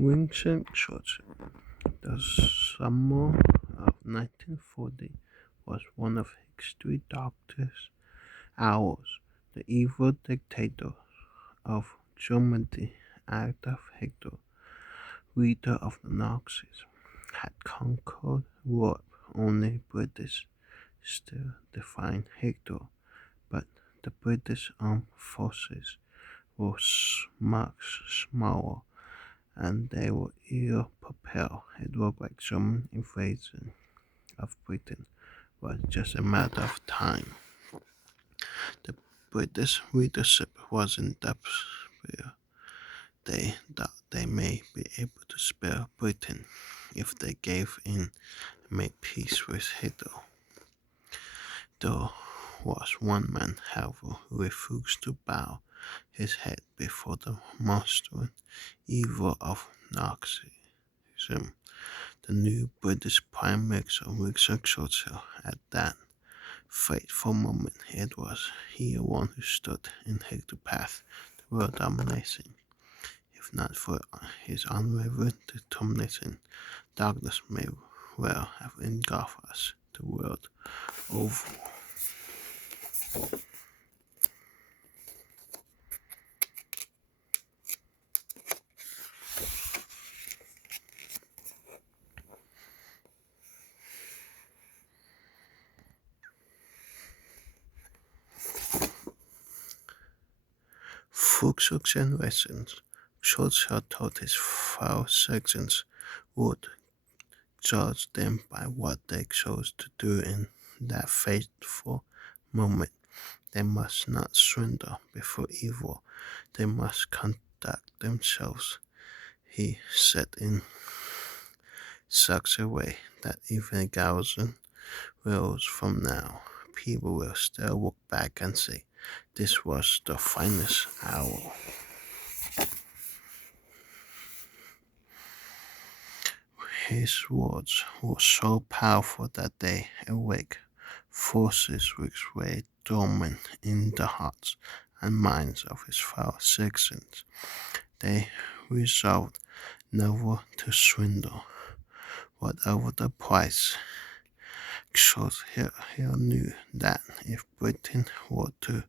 Winston Churchill, the summer of 1940 was one of history's darkest hours. The evil dictator of Germany, Adolf Hitler, leader of the Nazis, had conquered Europe. Only British still defied Hitler, but the British armed forces were much smaller and they were ill-prepared. It looked like German invasion of Britain was just a matter of time. The British leadership was in despair. They thought they may be able to spare Britain if they gave in and made peace with Hitler. There was one man, however, who refused to bow his head before the monstrous evil of Nazism. The new British Prime Minister Winston Churchill. At that fateful moment, it was he alone who stood in Hitler's path to world domination. If not for his unwavering determination, darkness may well have engulfed us the world over. For generations, Churchill taught his fellow citizens would judge them by what they chose to do in that fateful moment. They must not surrender before evil. They must conduct themselves, he said, in such a way that even a thousand years from now, people will still look back and say, this was the finest hour. His words were so powerful that they awake forces which were dormant in the hearts and minds of his fellow citizens. They resolved never to surrender, whatever the price. Churchill knew that if Britain were to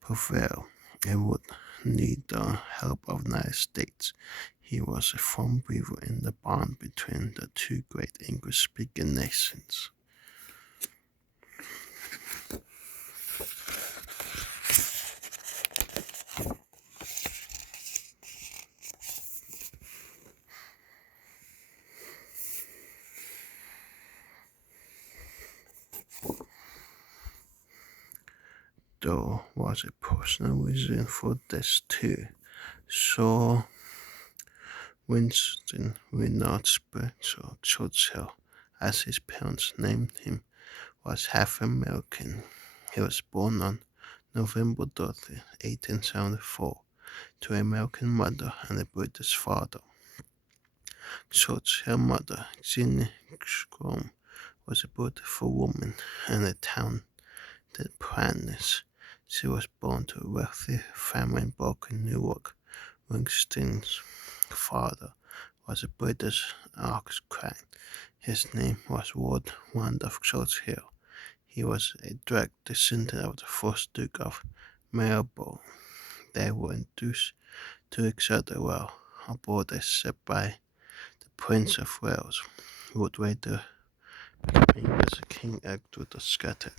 prevail, it would need the help of the United States. He was a firm believer in the bond between the two great English-speaking nations. There was a personal reason for this too. So Winston Reynolds Spencer Churchill, as his parents named him, was half American. He was born on November 30, 1874, to an American mother and a British father. Churchill's mother, Jenny Scrum, was a beautiful woman and a talented pianist. She was born to a wealthy family in Brooklyn, New York. Winston's father was a British aristocrat. His name was Lord Randolph Churchill. He was a direct descendant of the first Duke of Marlborough. They were introduced to each other while aboard a ship by the Prince of Wales, who would later become as King Edward the Scottish.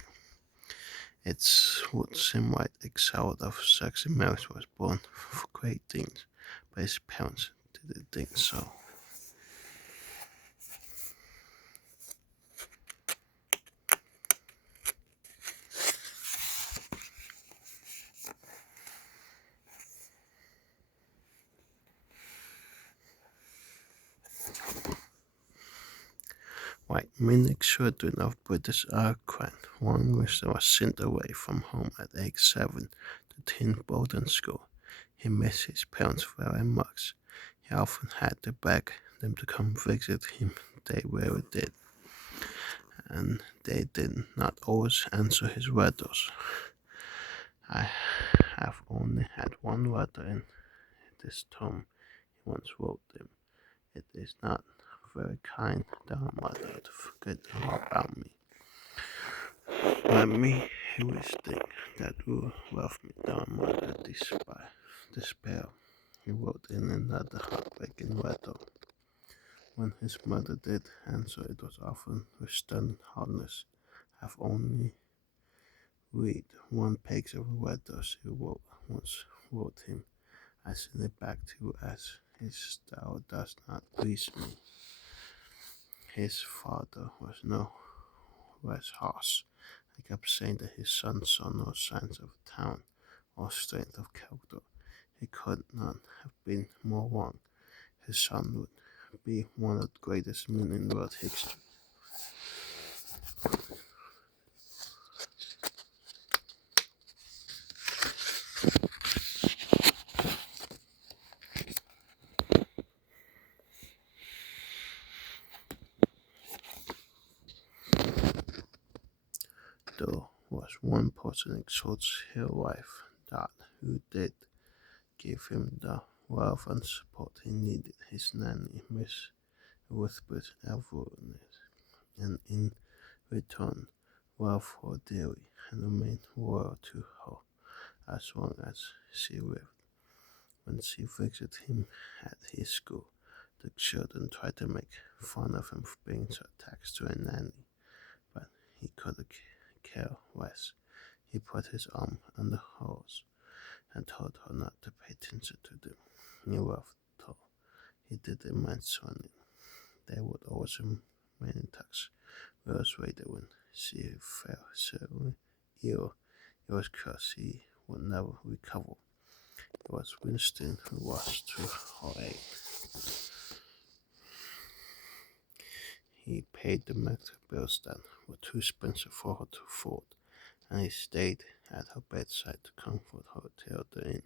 It would seem like a child of Saxon marriage was born for great things, but his parents didn't think so. Like many children of British aristocrats, Winston was sent away from home at age 7 to teen boarding school. He missed his parents very much. He often had to beg them to come visit him. They rarely did, and they did not always answer his letters. I have only had one letter in this tome. He once wrote them. It is not very kind, dear mother, to forget all about me. Let me always think that you love me, dear mother, despite despair. He wrote in another heartbreaking letter. When his mother did answer, it was often with stern hardness. I've only read one page of a letter she once wrote him. I send it back to you as his style does not please me. His father was no less harsh. He kept saying that his son saw no signs of talent or strength of character. He could not have been more wrong. His son would be one of the greatest men in world history. There was one person in Churchill life that who did give him the love and support he needed. His nanny, Miss Elizabeth Everett, and in return, loved her dearly and remained loyal to her as long as she lived. When she visited him at his school, the children tried to make fun of him for being so attached to a nanny, but he couldn't care less. He put his arm under hers and told her not to pay attention to them. He loved her. He didn't mind showing it. They would always remain in touch. Years later, when she fell seriously ill, it was because she would never recover. It was Winston who was to her aid. He paid the medical bills that were too expensive for her to afford, and he stayed at her bedside to comfort her till the end.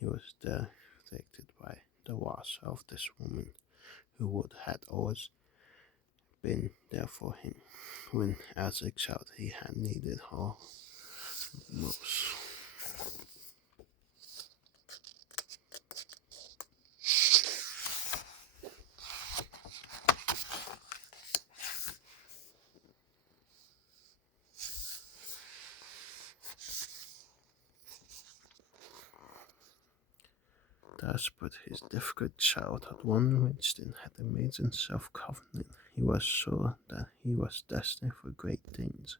He was there protected by the loss of this woman who had always been there for him when, as a child, he had needed her most. Despite his difficult childhood, one Winston had amazing self-confidence. He was sure that he was destined for great things.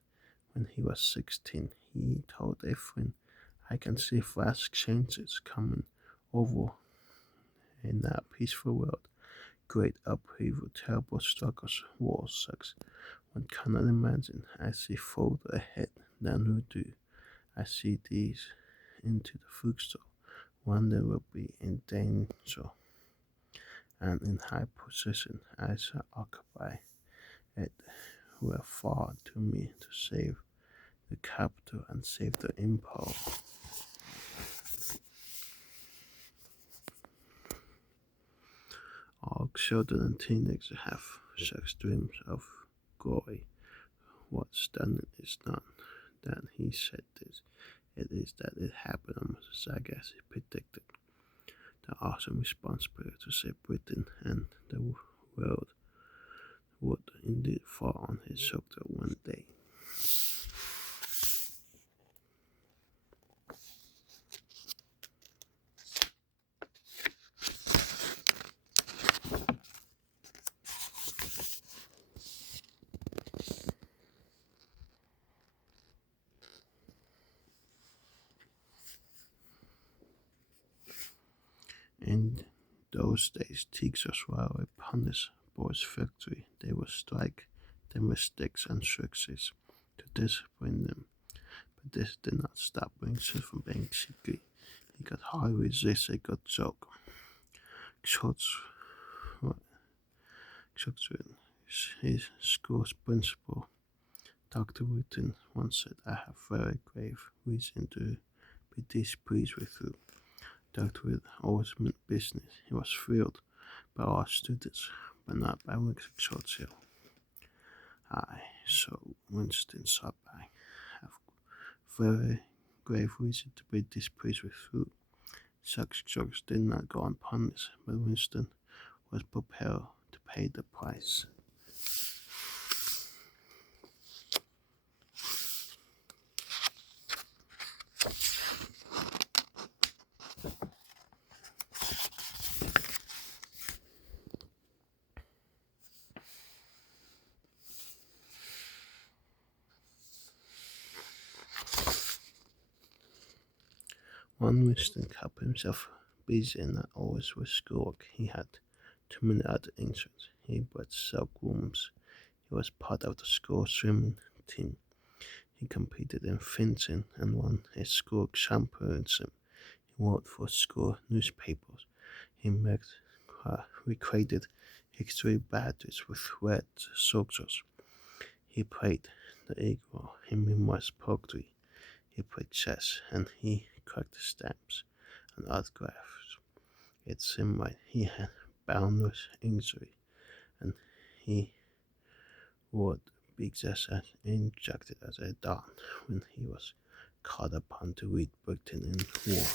When he was 16, he told a friend, I can see vast changes coming over in that peaceful world. Great upheaval, terrible struggles, wars, sucks. One cannot imagine. I see further ahead than we do. I see these into the future. One day will be in danger and in high position. I shall occupy it. Were far to me to save the capital and save the empire. All children and teenagers have such dreams of glory. What's done is not that he said this. It is that it happened almost exactly as he predicted. The awesome responsibility to save Britain and the world would indeed fall on his shoulder one day. In those days, teachers were punished boys' victory. They would strike their mistakes and success to discipline them. But this did not stop Winston from being cheeky. He could hardly resist a good joke. Churchill, his school's principal, Dr. Wooten, once said, I have very grave reason to be displeased with you. dealt with always meant business. He was thrilled by our students, but not by Winston Churchill. So Winston sat back, have very grave reason to be displeased with food. Such jokes did not go unpunished, but Winston was prepared to pay the price. One Winston kept himself busy and not always with schoolwork. He had too many other interests. He brought silkrooms. He was part of the school swimming team. He competed in fencing and won a school championship. He worked for school newspapers. He recreated history battles with red soldiers. He played the eagle. He memorized poetry. He played chess, and he collected stamps and autographs. It seemed like he had boundless injury, and he would be just as injected as a dawn when he was called upon to lead Britain in war.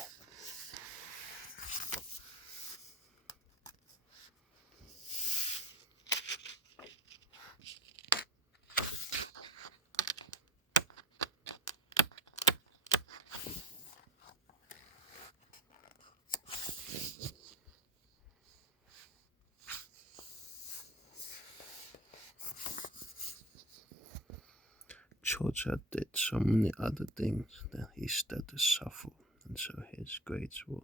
Churchill did so many other things that he started to suffer, and so his grades were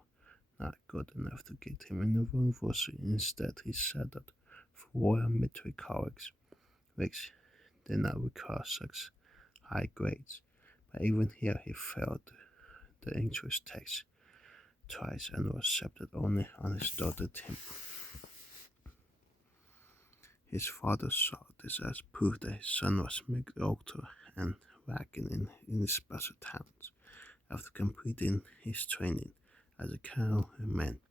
not good enough to get him in the university. Instead, he settled for Royal Military College, which did not require such high grades. But even here, he failed the entrance test twice and was accepted only on his daughter Tim. His father saw this as proof that his son was mediocre and lacking in his special talents. After completing his training as a cavalryman,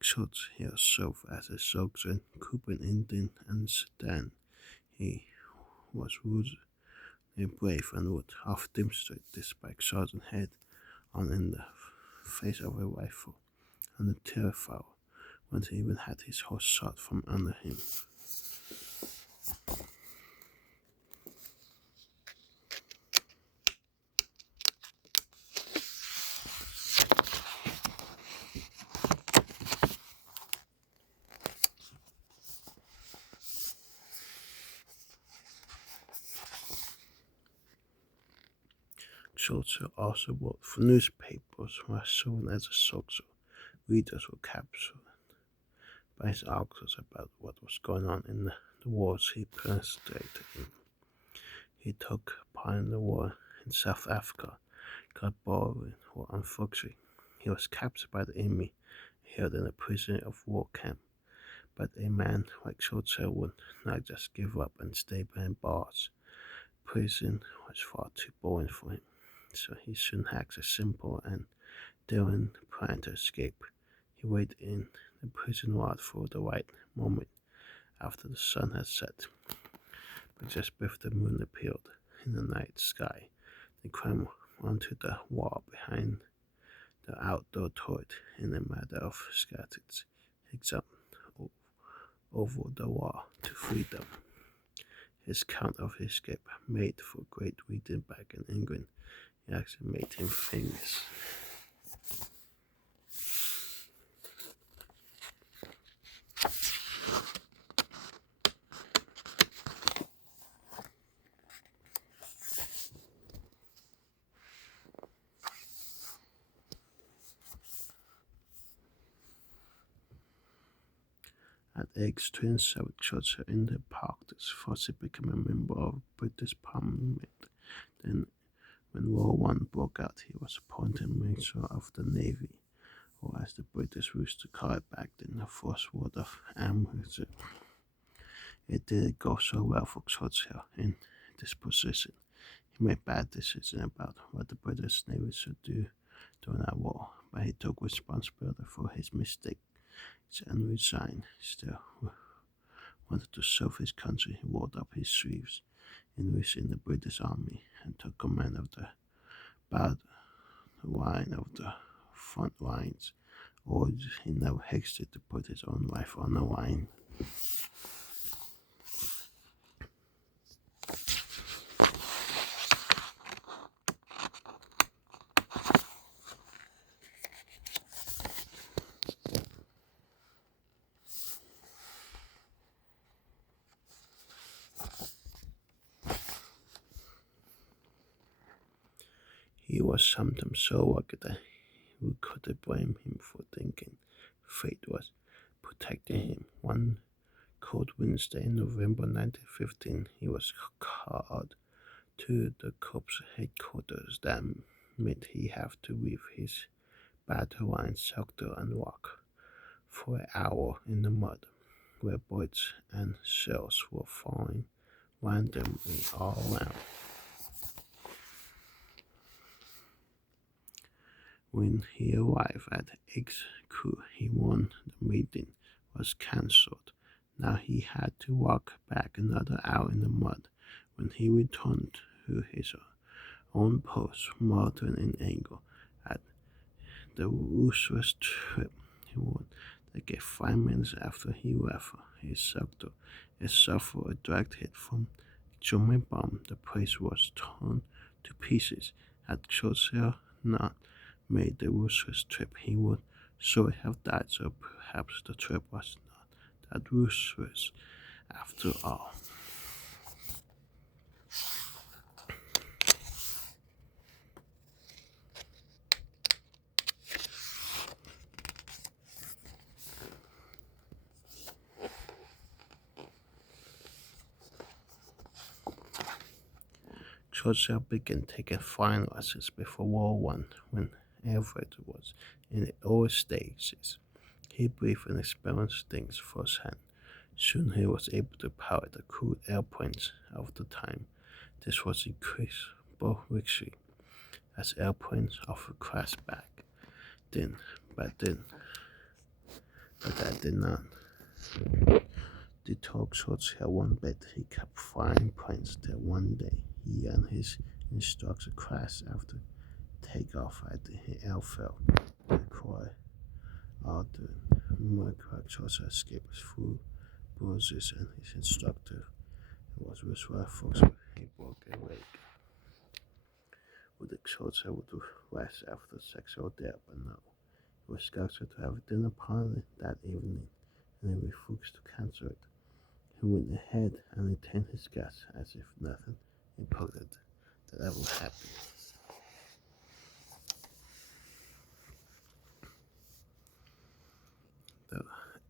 Churchill served as a soldier in Cuba, India, and Sudan. He was ruthlessly brave and would often demonstrate this by charging head on in the face of a rifle, and the terrifier once he even had his horse shot from under him. Churchill also worked for newspapers while serving as a soldier. Readers were captured by his articles about what was going on in the wars he participated in. He took part in the war in South Africa, Claiborne, or unfortunately, he was captured by the enemy, held in a prisoner of war camp. But a man like Churchill would not just give up and stay behind bars. Prison was far too boring for him, so he soon hatched a simple and daring plan to escape. He waited in the prison yard for the right moment after the sun had set. But just before the moon appeared in the night sky, he climbed onto the wall behind the outdoor toilet in a matter of seconds. He jumped over the wall to freedom. His account of his escape made for great reading back in England. It actually made him famous. At age 27, Churchill in the practice first he became a member of the British Parliament. Then, when World War I broke out, he was appointed Minister of the Navy, or as the British used to call it back then, the First World of Ammunition. It didn't go so well for Churchill in this position. He made bad decisions about what the British Navy should do during that war, but he took responsibility for his mistakes and resigned. Still wanted to serve his country. He rolled up his sleeves, enlisted in the British Army, and took command of the battle line of the front lines. Or he never hesitated to put his own life on the line. He was sometimes so rugged that we couldn't blame him for thinking fate was protecting him. One cold Wednesday in November 1915, he was called to the Corps headquarters. That meant he had to leave his battle line sector and walk for an hour in the mud, where bullets and shells were falling randomly all around. When he arrived at HQ, he warned the meeting was cancelled. Now he had to walk back another hour in the mud. When he returned to his own post, smoldering in anger at the ruthless trip, he warned that 5 minutes after he left his sector, a sufferer dragged hit from German bomb. The place was torn to pieces. Had Churchill not made the ruthless trip, he would surely have died, so perhaps the trip was not that ruthless after all. Churchill began taking flying lessons before World War I when Everett was in the early stages. He briefed and experienced things firsthand. Soon he was able to pilot the crude airplanes of the time. This was incredible victory, as airplanes often crashed back then, but that did not deter Churchill one bit. He kept flying planes till one day he and his instructor crashed after takeoff at the airfield. The core of the miracle Churchill escaped through bruises, and his instructor was resourceful, so he broke a leg. Would the Churchill would rest after the sexual death, but no. He was scheduled to have a dinner party that evening, and he refused to cancel it. He went ahead and entertained his guests as if nothing important that ever happened. The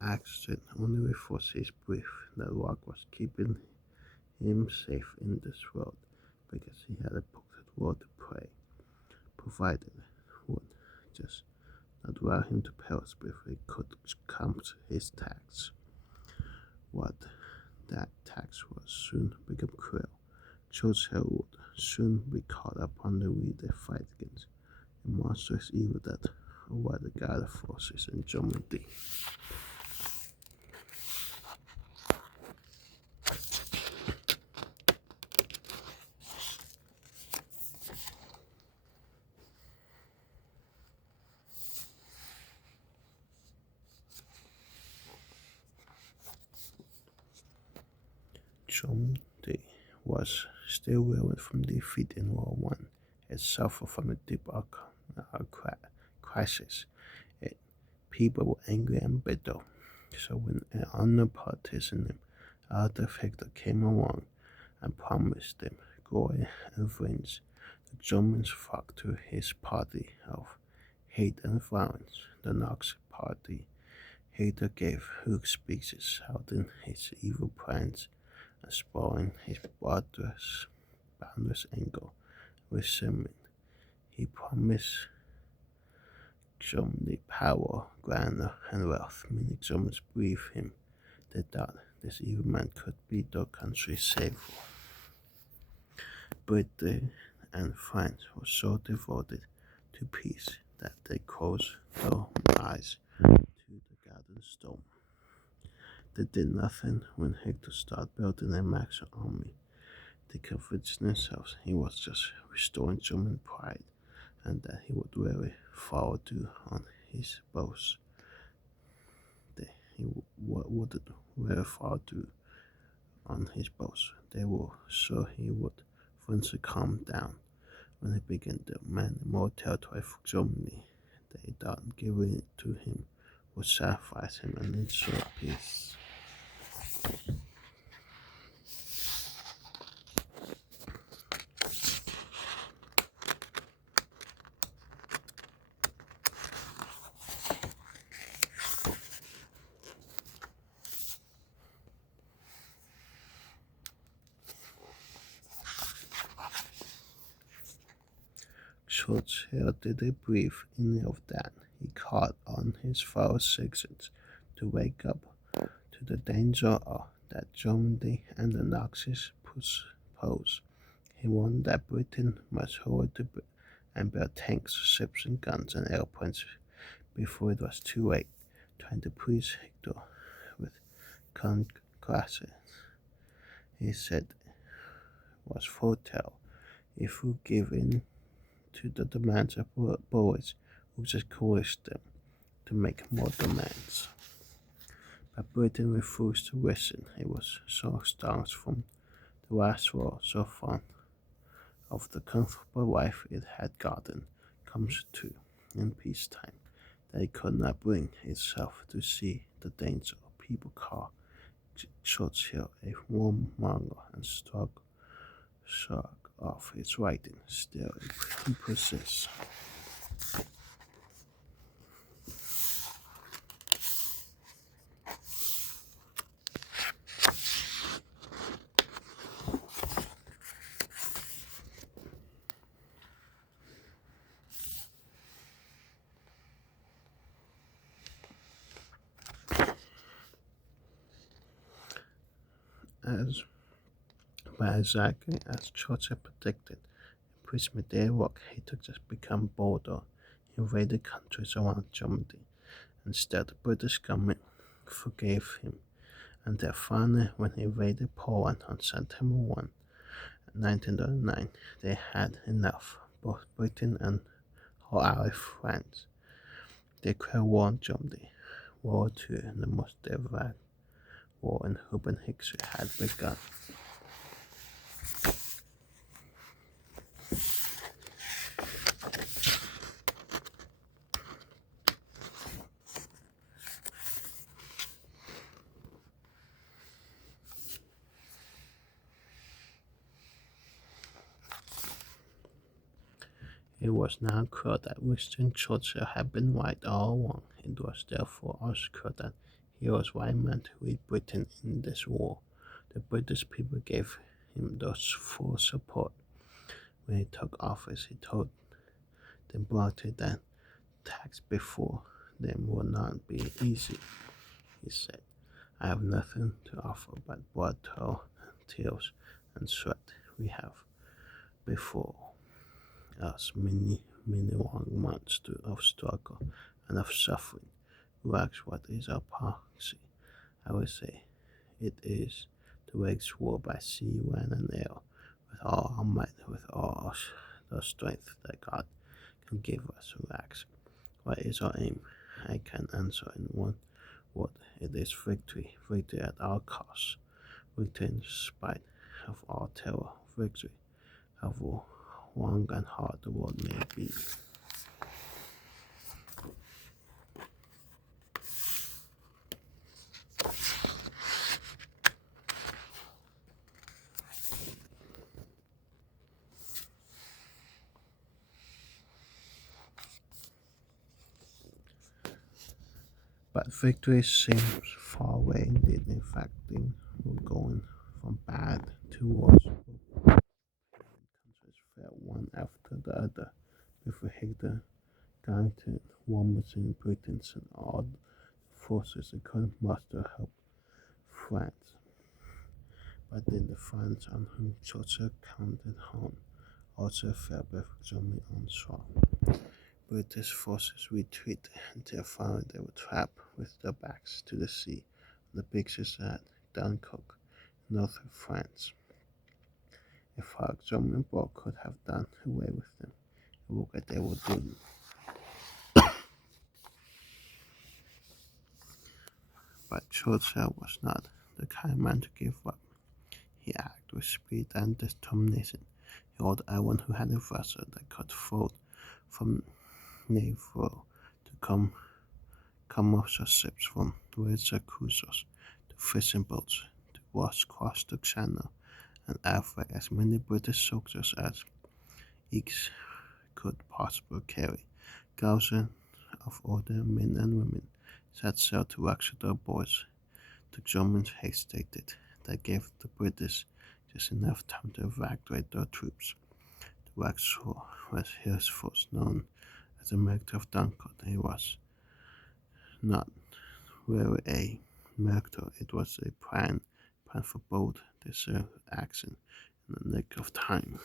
accident only reinforced his belief that luck was keeping him safe in this world, because he had a pocket role to play, provided it would just not allow him to perish before he could complete his task. What that task was soon became clear. Churchill would soon be caught up on the leader fight against a monstrous evil that were the guided forces in Germany. Germany was still reeling from defeat in World War I. It suffered from a deep crisis. People were angry and bitter. So when an honored partisan Adolf Hitler came along and promised them glory and friends, the Germans flocked to his party of hate and violence, the Nazi Party. Hitler gave huge speeches outing his evil plans and spoiling his boundless anger with resentment. He promised Germany power, grandeur, and wealth. Many Germans believed him. They thought this evil man could be their country's savior. Britain and France were so devoted to peace that they closed their eyes to the garden storm. They did nothing when Hector started building a massive army. They convinced themselves he was just restoring German pride and that he would really follow through on his boast. He wouldn't really follow through on his boast. They were sure he would eventually calm down when he began to demand more territory for Germany. They thought giving it to him would sacrifice him and ensure peace. Churchill didn't believe any of that. He called on his fellow citizens to wake up to the danger that Germany and the Nazis pose. He warned that Britain must hurry and build tanks, ships, and guns and airplanes before it was too late, trying to please Hitler with congratulations. He said it was futile. If we give in to the demands of boys, we just coerce them to make more demands. But Britain refused to listen. It was so staunch from the last war, so fond of the comfortable life it had gotten comes to in peacetime, that it could not bring itself to see the danger of people call Churchill a warmonger and shrug off his writing. Still, he persists. But exactly as Churchill predicted, in post-medieval work, Hitler just become bolder, invaded countries around Germany. Instead, the British government forgave him, and then finally, when he invaded Poland on September 1, 1939, they had enough. Both Britain and her ally France declared war on Germany. World War II, the most devastating war in human history, had begun. It was now clear that Winston Churchill had been right all along. It was therefore also clear that he was right man to lead Britain in this war. The British people gave him their full support. When he took office, he told them bluntly that tax before them would not be easy. He said, "I have nothing to offer but blood, tears, and sweat. We have before us many long months of struggle and of suffering. You ask what is our policy? I would say it is to wage war by sea, land, and air, with all our might, with all the strength that God can give us. You ask, what is our aim? I can answer in one word. It is victory. Victory at all costs. Victory in spite of all terror. Victory however long and hard the world may be." But victory seems far away indeed. In fact, things were going from bad to worse. Countries fell one after the other before Hitler guaranteed war between Britain and all the forces it could muster help France. But then the France on whom Churchill counted on also fell before Germany onslaught. British forces retreated until finally they were trapped with their backs to the sea on the beaches at Dunkirk, northern France. If our German boat could have done away with them, look at they were doing. But Churchill was not the kind of man to give up. He acted with speed and determination. He ordered everyone who had a vessel that could float from naval to commercial ships, from whaler cruisers to fishing boats, to rush across the channel and evacuate as many British soldiers as each could possibly carry. Thousands of older men and women set sail to rescue their boys. The Germans hesitated. They gave the British just enough time to evacuate their troops. The rescue was henceforth known as the Miracle of Dunkirk. It was not really a miracle, it was a plan for bold, decisive action in the nick of time.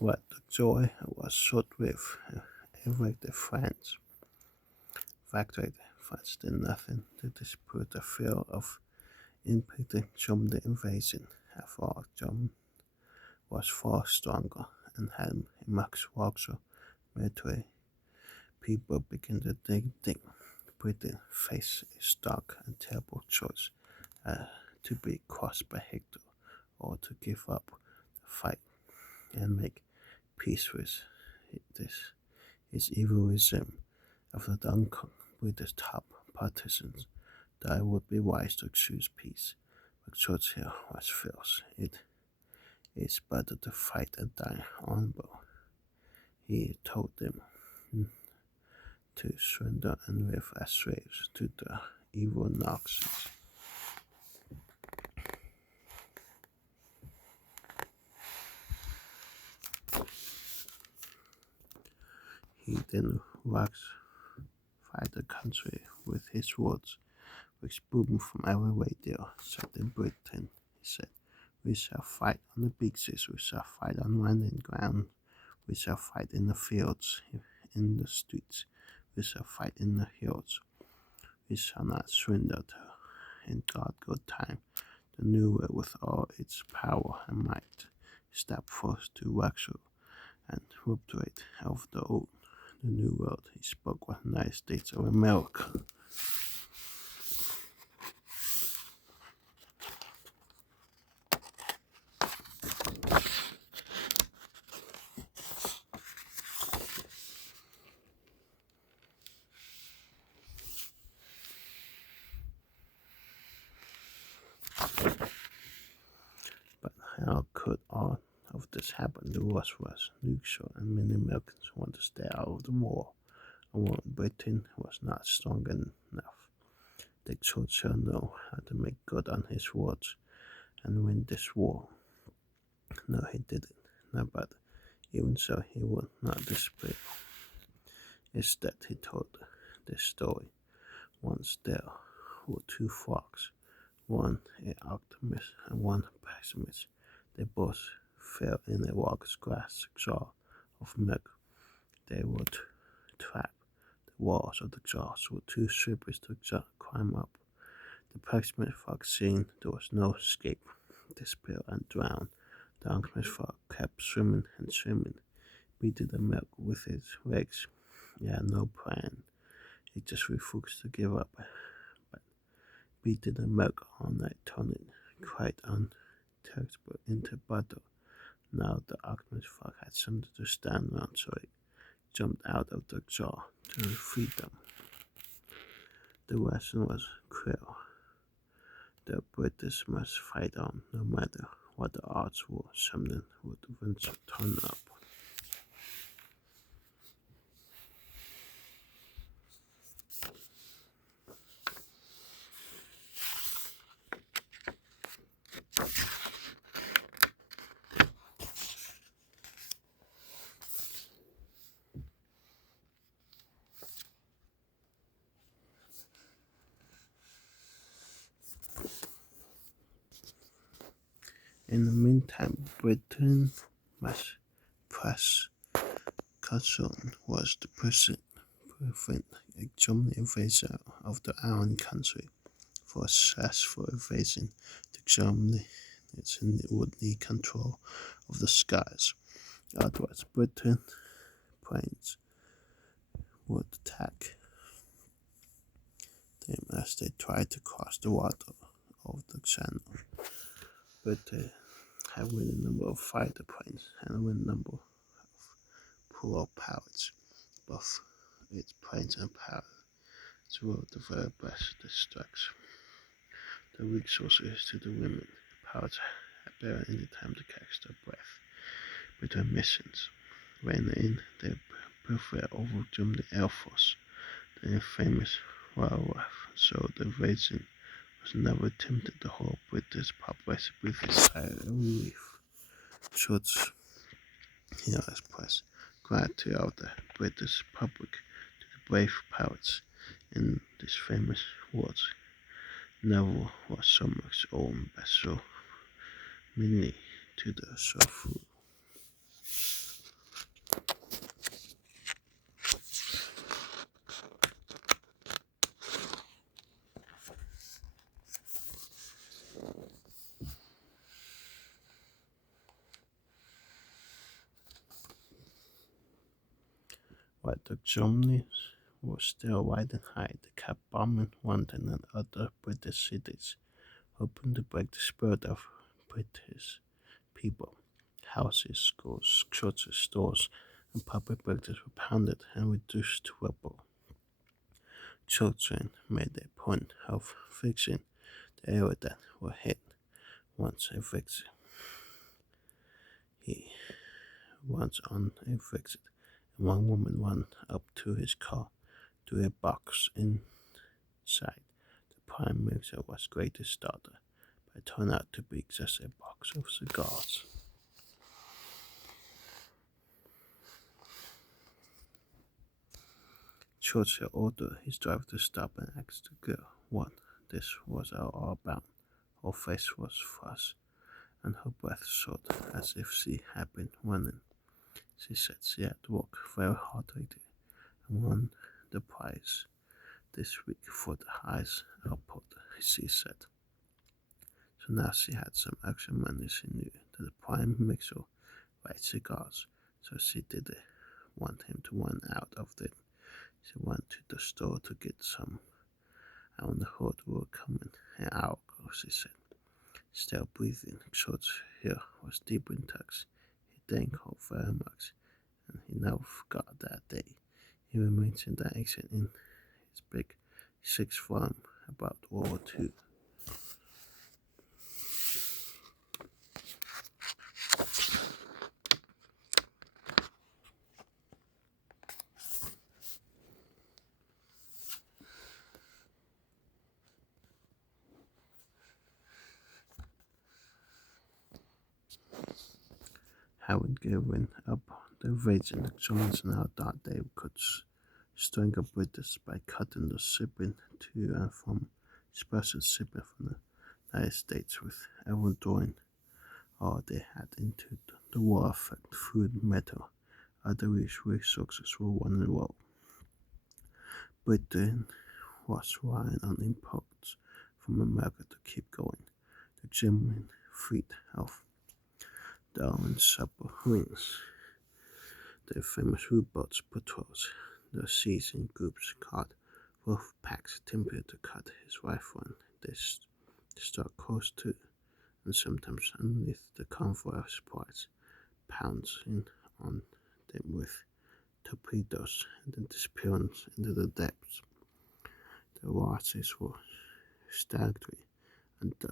But the joy was short-lived. Evacuated France. Evacuated France did nothing to dispute the fear of impending German invasion. After all, Germany was far stronger and had a much larger military. People began to think Britain faced a stark and terrible choice, to be crushed by Hitler or to give up the fight and make peace with his evil regime. After Dunkirk, British top partisans that it would be wise to choose peace, but Churchill was fierce. It is better to fight and die honorable. He told them to surrender and live as slaves to the evil Nazis. He then fight the country with his words, which boomed from every radio. Said in Britain, he said, "We shall fight on the beaches, we shall fight on landing ground, we shall fight in the fields, in the streets, we shall fight in the hills. We shall not surrender in God's good time. The new world with all its power and might stepped forth to rescue and liberate of the old. The new world," he spoke with the United States of America. But how could all of this happen? The worst was neutral, and many Americans wanted to stay out of the war. And Britain was not strong enough. Dick Churchill knew how to make good on his words and win this war. No, he didn't. No, but even so, he would not despair. Instead, he told this story. Once there were two frogs, one an optimist and one pessimist. They both fell in a frog's glass jar of milk. They were trapped. The walls of the jars were too slippery to climb up. The pessimist frog, seeing there was no escape, despaired and drowned. The optimist frog kept swimming and swimming, beating the milk with his legs. He had no plan. He just refused to give up, but beating the milk all night, turning quite untaxable into butter. Now the optimist frog had something to stand on, so he jumped out of the jar to free them. The lesson was clear. The British must fight on, no matter what the odds were. Something would eventually turn up. In the meantime, Britain was press Curzon was to prevent a German invasion of the island country. For a successful invasion, the Germany would need control of the skies. Otherwise, Britain planes would attack them as they tried to cross the water of the channel. Britain had a number of fighter planes and a number of poor pilots. Both its planes and pilots were the very best destruction. The resources to the women pilots had barely any time to catch their breath between missions. When they prevailed over German Air Force, the infamous Warwolf, so the invasion was never attempted. The whole British population breathed a sigh of relief. Churchill expressed gratitude of the British public to the brave pilots in these famous words. Never was so much owned by so many to the few. While the Germans were still riding high, they kept bombing London and other British cities, hoping to break the spirit of British people. Houses, schools, churches, stores, and public buildings were pounded and reduced to rubble. Children made a point of fixing the area that were hit. Once evicted, and one woman ran up to his car to a box inside. The Prime Minister was greatest daughter, but it turned out to be just a box of cigars. Churchill ordered his driver to stop and asked the girl what this was all about. Her face was flushed, and her breath short as if she had been running. She said she had worked very hard lately and won the prize this week for the highest output, she said. So now she had some extra money. She knew that the Prime Minister liked cigars, so she didn't want him to run out of them. She went to the store to get some, and when the hood were coming an hour ago, she said. Still breathing, Churchill was deep in thought. He thanked her very much, and he never forgot that day. He mentioned that accent in his big sixth form about World War II. Having given up the invasion, the Germans now thought they could strangle British by cutting the shipping to and from, special shipping from the United States, with everyone throwing all they had into the war effect, food, metal, other resources were running low. Britain was relying on imports from America to keep going. The German fleet of Darwin submarines, the famous U-boats patrols the seas in groups called wolf packs, attempted to cut his rifle and they stuck close to and sometimes underneath the convoy of supplies, pouncing on them with torpedoes and then disappearing into the depths. The losses were staggering, and the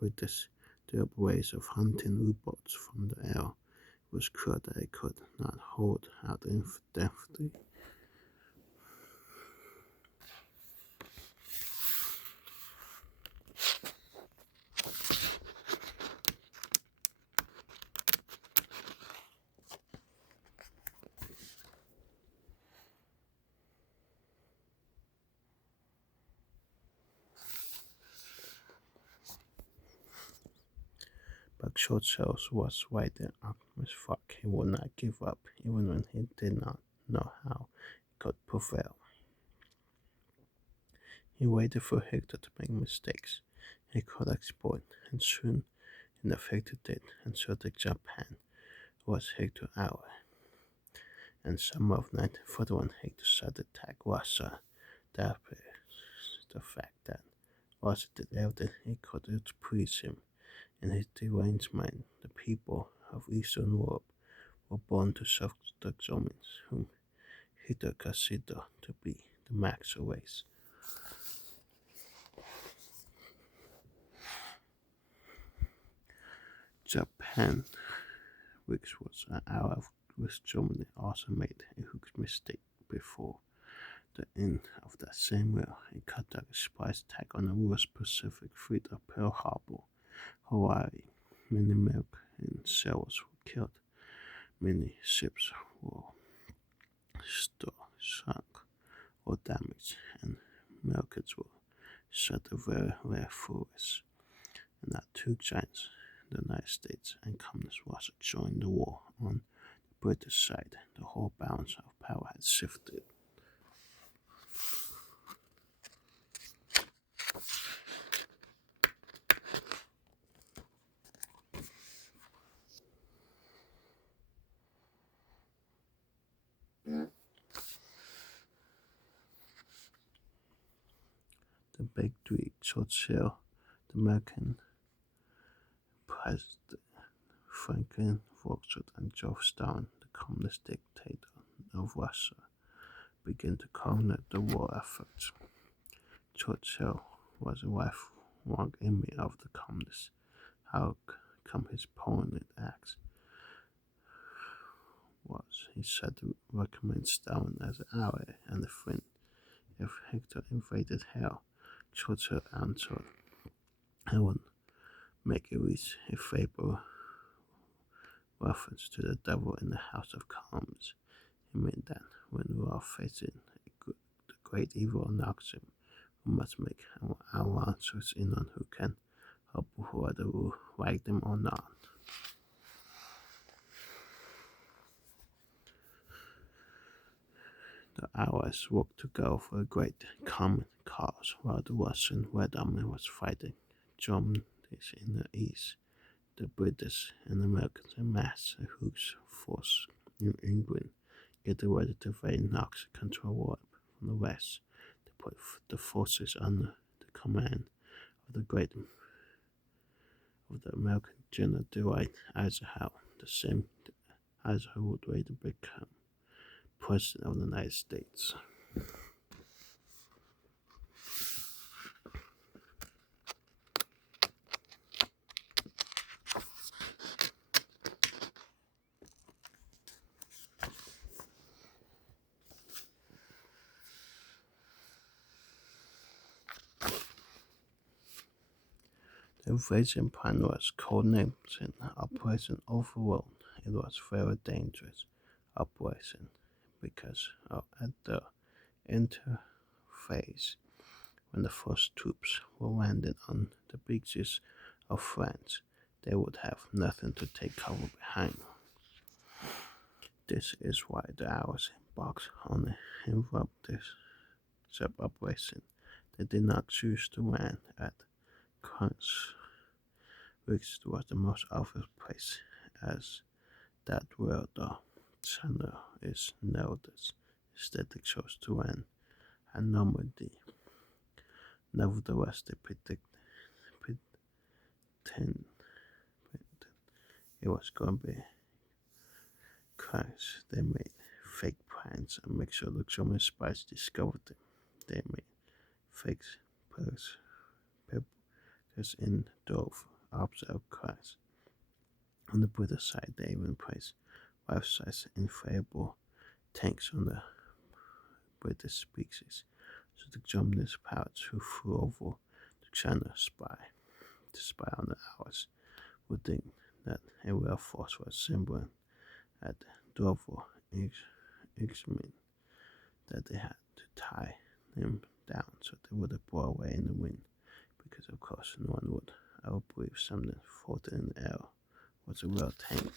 British developed ways of hunting U-boats from the air. It was clear that they could not hold out indefinitely. But Churchill was waiting on his fuck. He would not give up, even when he did not know how he could prevail. He waited for Hector to make mistakes he could exploit, and soon enough Hector did, and so did Japan was Hector's ally. In summer of 1941, Hector started to attack Russia. That is the fact that Russia did everything he could to please him. In his deranged mind, the people of Eastern Europe were born to serve the Germans, whom Hitler considered to be the master race. Japan, which was an ally with Germany, also made a huge mistake before the end of that same year. It conducted a surprise attack on the U.S. Pacific fleet of Pearl Harbor, Hawaii. Many American sailors were killed. Many ships were sunk or damaged, and Americans were shot a very rare furious. And our two giants, the United States and Communist Russia, joined the war on the British side. The whole balance of power had shifted. The big three, Churchill, the American President Franklin Roosevelt, and Joseph Stalin, the communist dictator of Russia, began to coordinate the war efforts. Churchill was a lifelong enemy of the communists. How come his opponent acts was, he said, to recommend Stalin as an ally and a friend. If Hitler invaded hell, Churchill answered, I would make at least a favorable reference to the devil in the House of Commons. He meant that when we are facing the great evil knocks him, we must make alliances in on who can help whether we like them or not. The Allies worked together for a great common cause while the Russian Red Army was fighting Germans in the east. The British and Americans amassed a huge force in England, getting ready to invade Knox control Europe from the west. They put the forces under the command of the American General Dwight Eisenhower, the same Eisenhower would later become President of the United States. The invasion plan was codenamed Operation Overlord. It was a very dangerous operation because at the interface, when the first troops were landed on the beaches of France, they would have nothing to take cover behind. This is why the Allies embarked on an eruptive operation. They did not choose to land at France, which was the most obvious place, as that where the center is noticed. Instead, they chose to land at Normandy. Nevertheless, they pretended it was going to be crash. They made fake plans and make sure the German spies discovered them. They made fake papers in Dover observe crash. On the British side, they even placed life-size inflatable tanks on the British species, so the German pilots who flew over the China to spy on the Allies would think that a real force was assembling at Dover. It meant that they had to tie them down so they wouldn't blow away in the wind, because of course no one would ever believe something floating in the air was a real tank.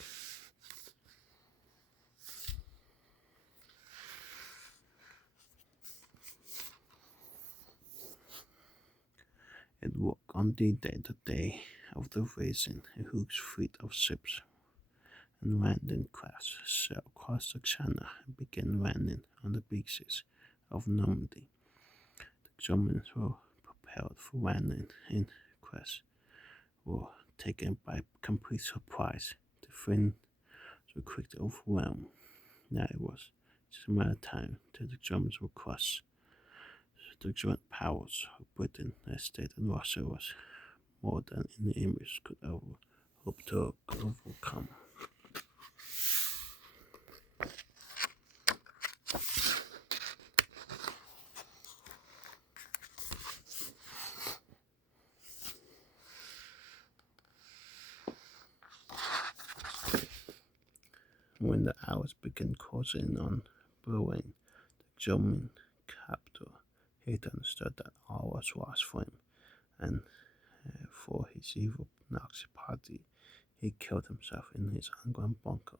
It worked on the day of the raising a huge fleet of ships and landing crafts sailed across the Channel and began landing on the beaches of Normandy. The Germans were prepared for landing in Crest, were taken by complete surprise. The Finns were quickly overwhelmed. Now it was just a matter of time till the Germans were crushed. The joint powers of Britain, the States, and Russia was more than any image could ever hope to overcome. When the hours began closing on Berlin, the German capital, he understood that all was lost for him, and for his evil Nazi party, he killed himself in his underground bunker.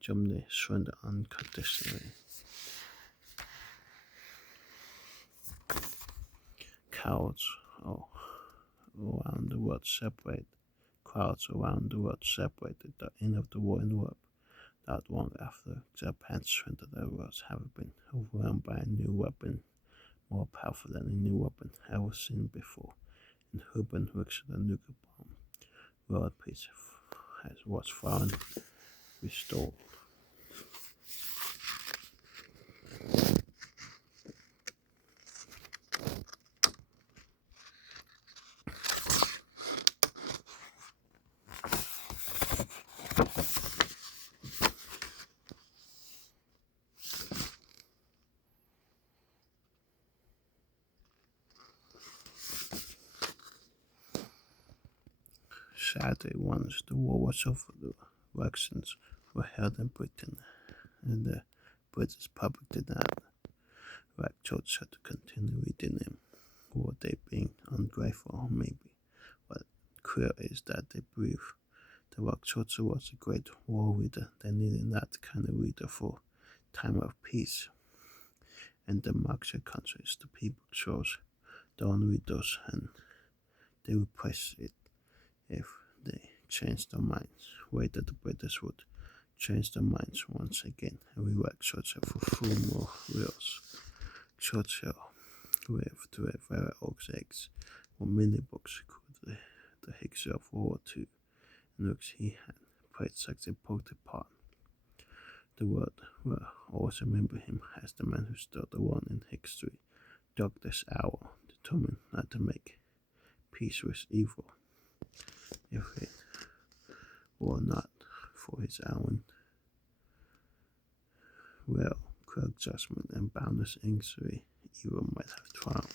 Germany surrendered unconditionally. Crowds around the world separated the end of the war in Europe. Not long after Japan surrendered, the world had been overwhelmed by a new weapon, more powerful than any weapon ever seen before. In Huben Rixed the nuclear bomb. World peace was found restored. Sadly, once the war was over, the elections were held in Britain, and the British public did not like Churchill to continue leading them. Were they being ungrateful? Maybe. What clear is that they believe that Churchill was a great war leader. They needed that kind of leader for time of peace. In democratic countries, the people chose their own leaders, and they replaced it if they changed their minds. Whether the British would change their minds once again and re-elect Churchill for 4 more years. Churchill lived to a very old age, when many books include the history of World War II, in which he had played such an important part. The world will always remember him as the man who stood alone in history, darkest hour, determined not to make peace with evil, if it were not for his own well, clear judgment and boundless injury, evil might have triumphed.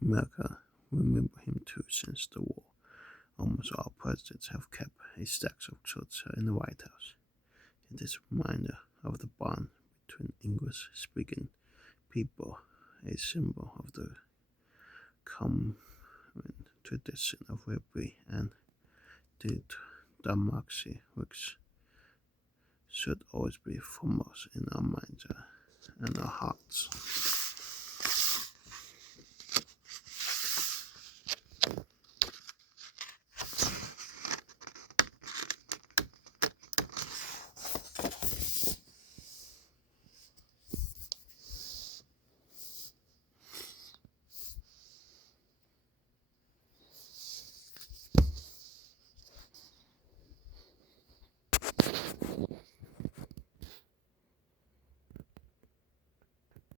America remember him too since the war. Almost all presidents have kept a statue of Churchill in the White House. It is a reminder of the bond between English-speaking people, a symbol of the common tradition of liberty and the democracy which should always be foremost in our minds and our hearts.